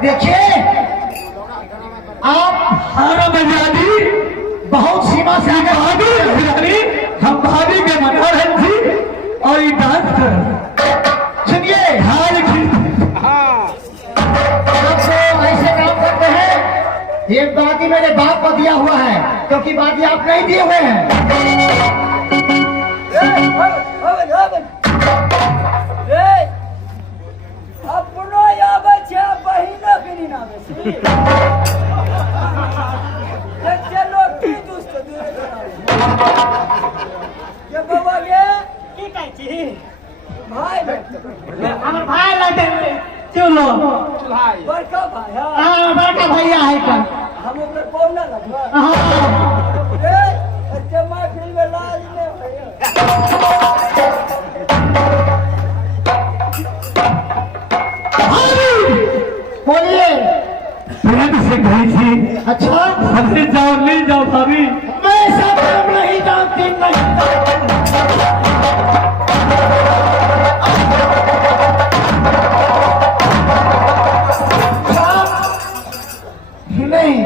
देखिए आप हमारा बजानी बहुत सीमा से आगे हम भाभी के मना रहे थी और ये डांस कर सुनिए हाल आपको ऐसे काम करते हैं। ये बाकी मेरे बाप को दिया हुआ है क्योंकि बाकी आप नहीं दिए हुए हैं। अपनो आवे छे बहिनो के नहीं आवे छे चलो की दोस्त ये बाबा के की कहै छी भाई हमर भाई लगे चलो बड़का भाई हां बड़का भैया है का हम ओकर पौना लगवा हां ए अच्छा महफिल में लाज ने भैया बोलिए फ्रेंड से गई थी। अच्छा हमने जाओ नहीं जाओ भाभी मैं सब काम नहीं जानती नहीं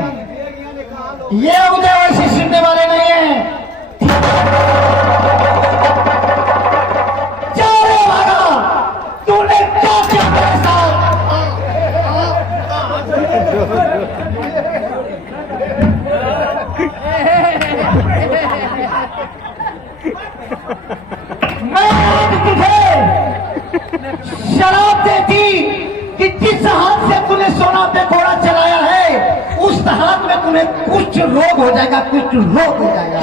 ये उदय वैसे सुनने वाले नहीं है। चारे वाला तूने क्या किया मेरे साथ? मैं आज तुझे शराब देती कि जिस हाथ से तूने सोना पे घोड़ा चलाया है उस हाथ में तुम्हें कुछ रोग हो जाएगा, कुछ रोग हो जाएगा।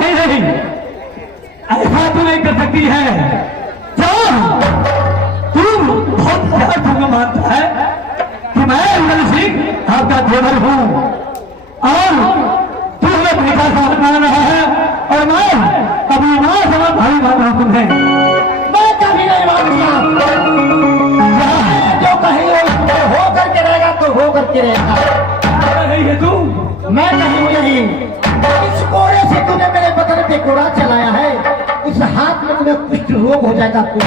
नहीं ऐसा तो नहीं कर सकती है। तू बहुत ज्यादा तुमको मानता है कि मैं अमर सिंह आपका देवर हूँ और तू हमें बेटा साथ मान रहा है और मैं अभी मां समान भाई मान रहा हूँ तुम्हें। मैं कभी नहीं मानूंगा। जो कहीं हो करके रहेगा तो हो करके रहेगा। नहीं है तू मैं कहूँ नहीं। इस कोड़े से तूने मेरे बदन पे कोड़ा चलाया है उस हाथ में तुम्हें कुछ रोग हो जाएगा। कुछ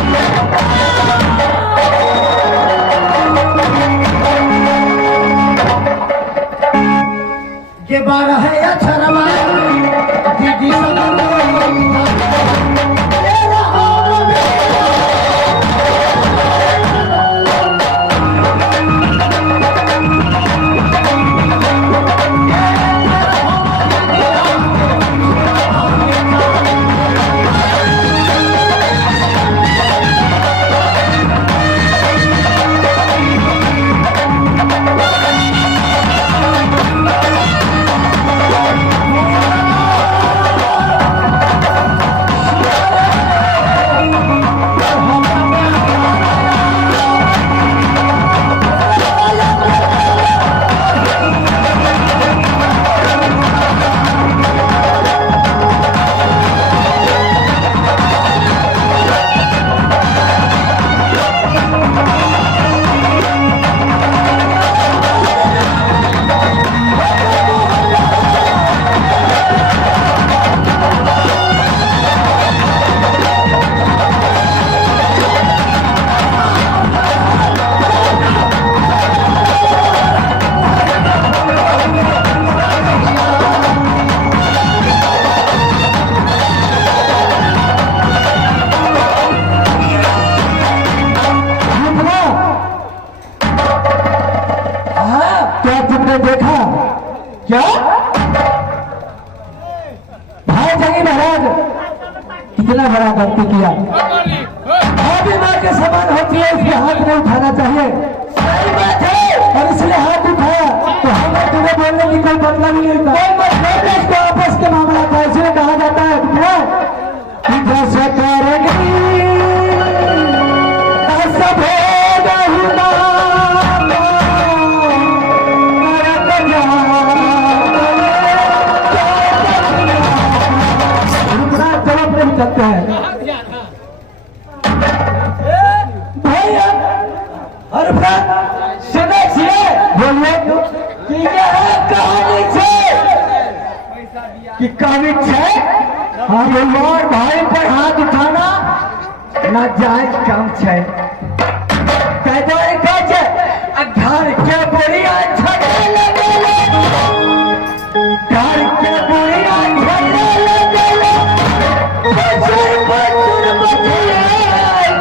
ये बारह है अच्छा रमा दीदी देखा क्या भाई जंगी महाराज कितना बड़ा गलती किया। भाभी माँ के समान होती है इसलिए हाथ नहीं उठाना चाहिए। सही बात है और इसलिए हाथ उठाया तो हमें तुम्हें बोलने की कोई मतलब नहीं था। कोई मतलब नहीं इसको आपस के मामला था इसलिए कहा जाता है क्या कि जैसे करेगी सब सकते हैं भैया और सुने छिए बोलिए कि यह कहानी कि कहानी है। हाँ बोलो भाई पर हाथ उठाना ना जायज काम छै कहते कह छै घर के बुढ़िया झगड़े लगेले घर के बुढ़िया झगड़े लगेले बचर बचर बचिया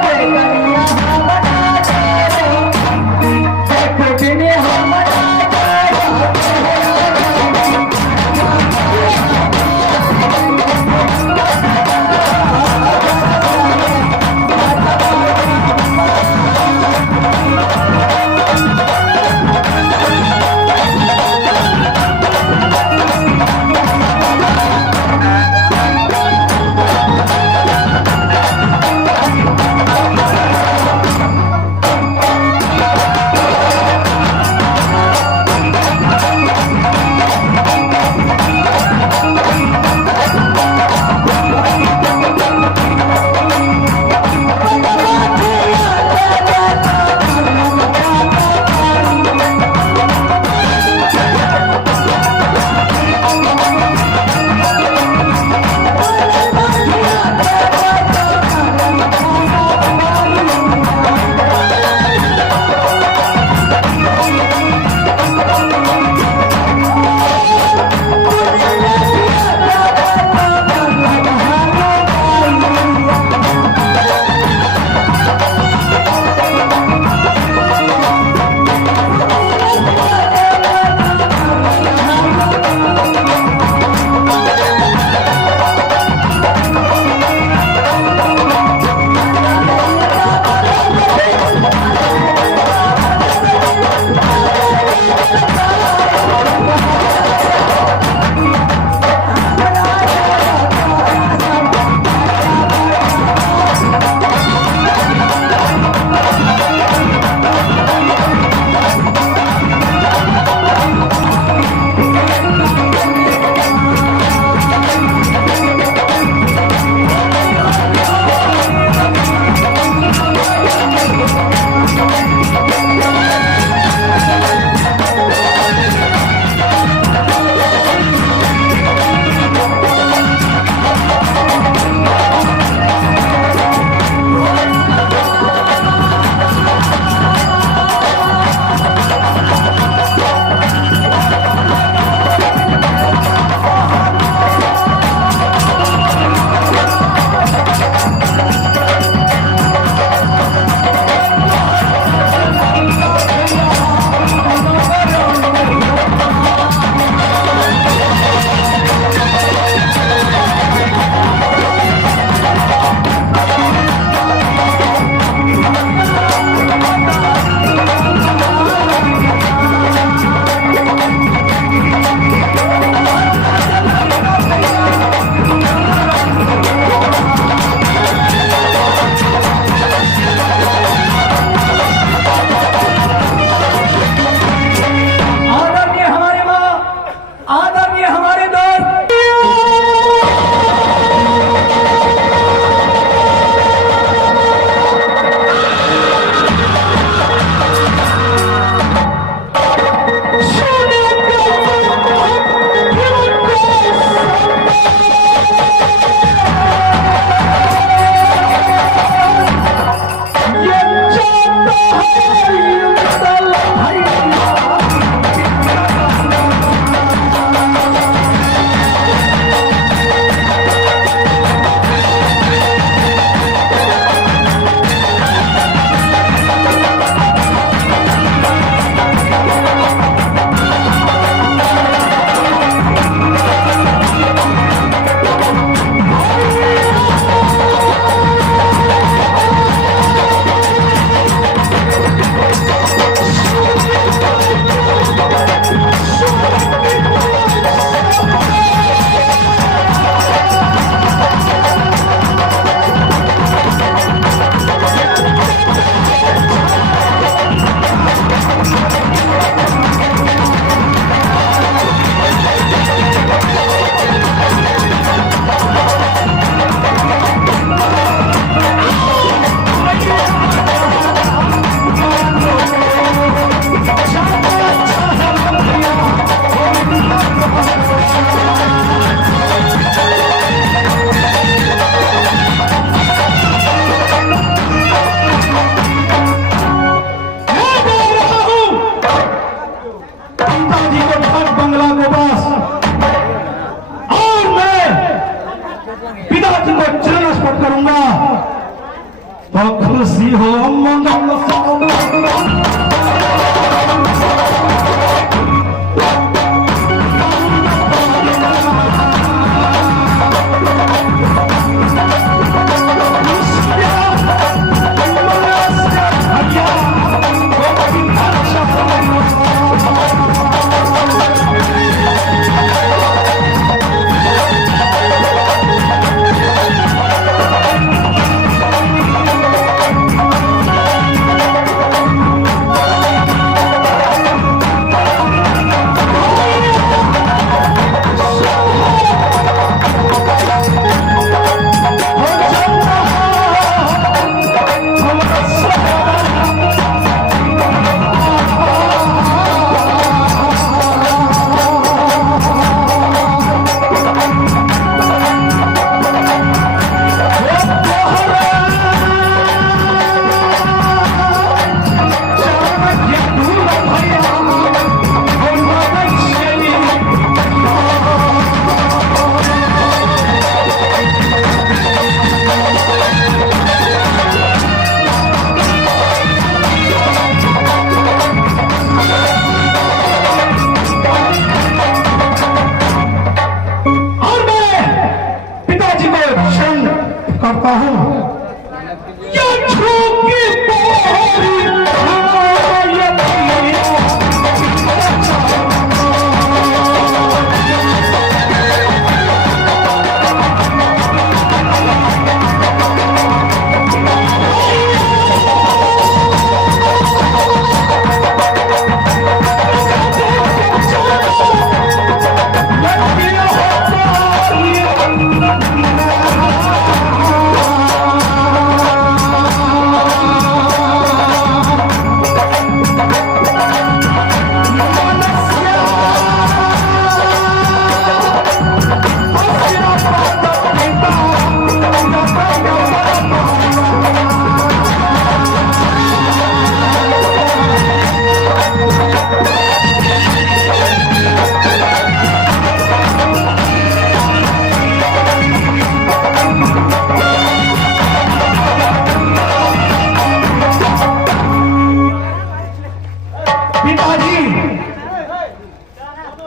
के कनिया बना दे कोटिनी हम खुशी हो मंगल करता हूँ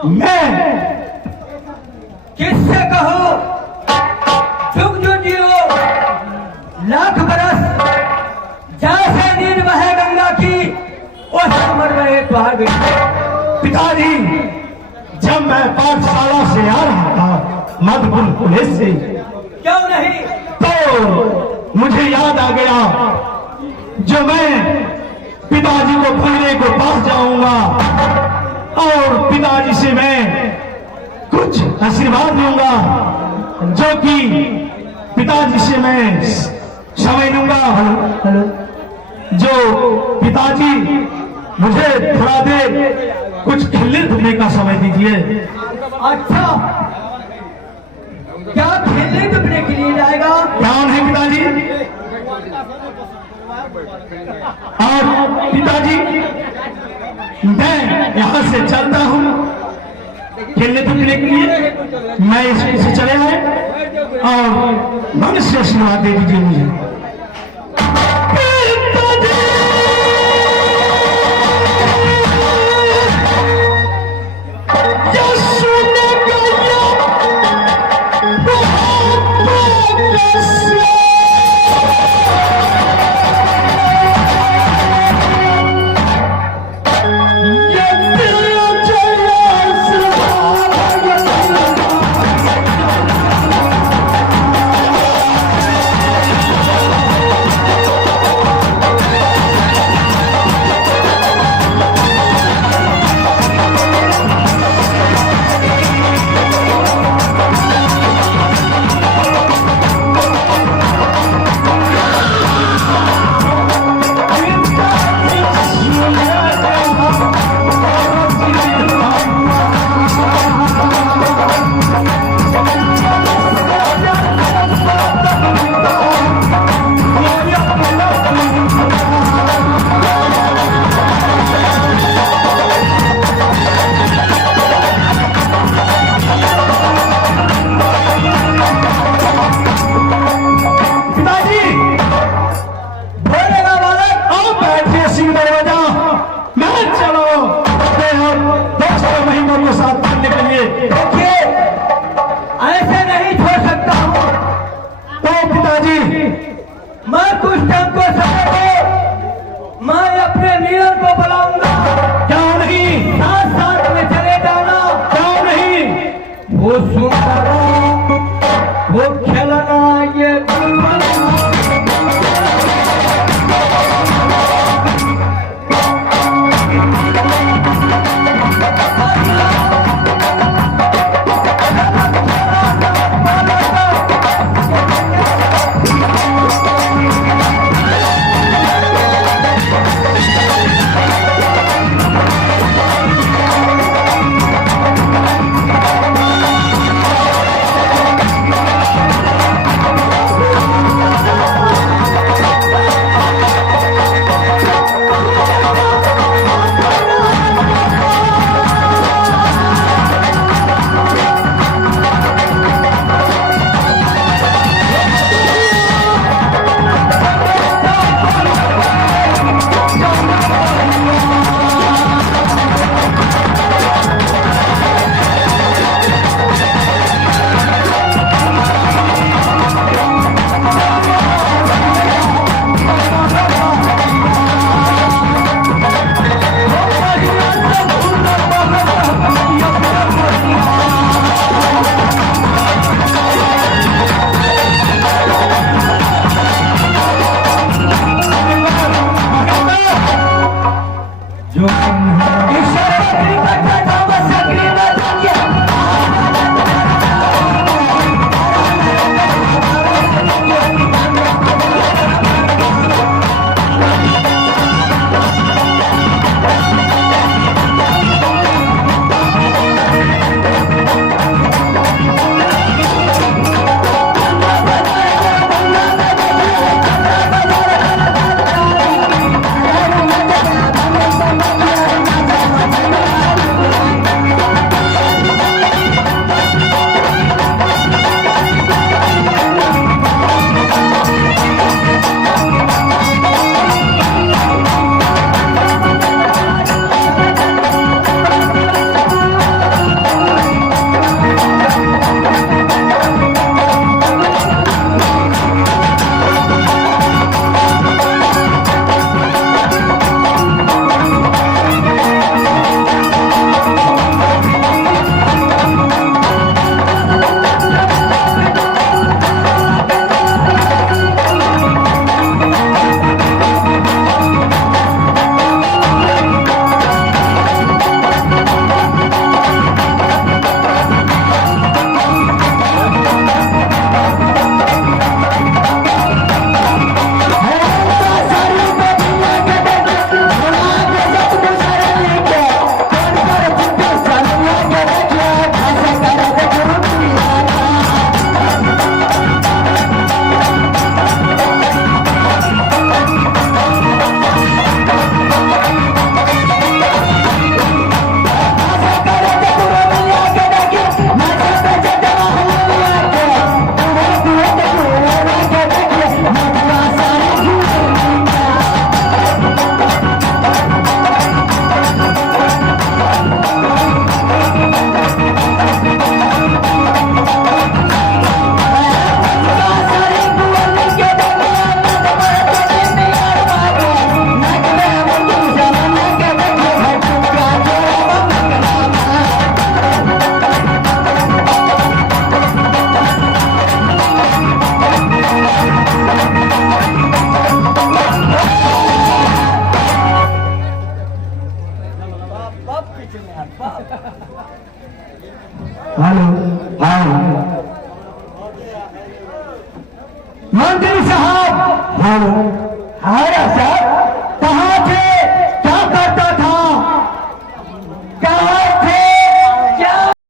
मैं किससे कहूं जुग जुग जियो लाख बरस, जैसे नींद बहे गंगा की उस उम्र में एक बार भी। पिताजी, जब मैं पाठशाला से आ रहा था मधुपुर कॉलेज से, क्यों नहीं, तो मुझे याद आ गया जो मैं पिताजी को पढ़ने को पास जाऊंगा और पिताजी से मैं कुछ आशीर्वाद लूंगा, जो कि पिताजी से मैं समय लूंगा। हेलो, जो पिताजी मुझे थोड़ा देर कुछ खेलने धुलने का समय दीजिए। अच्छा, क्या खेलने धुपने के लिए जाएगा? कौन है पिताजी? और पिताजी, मैं यहाँ से चलता हूँ खेलने धुलने के लिए। मैं स्कूल से चले आए और मन से आशीर्वाद दे दीजिए मुझे। दुष्ट हमको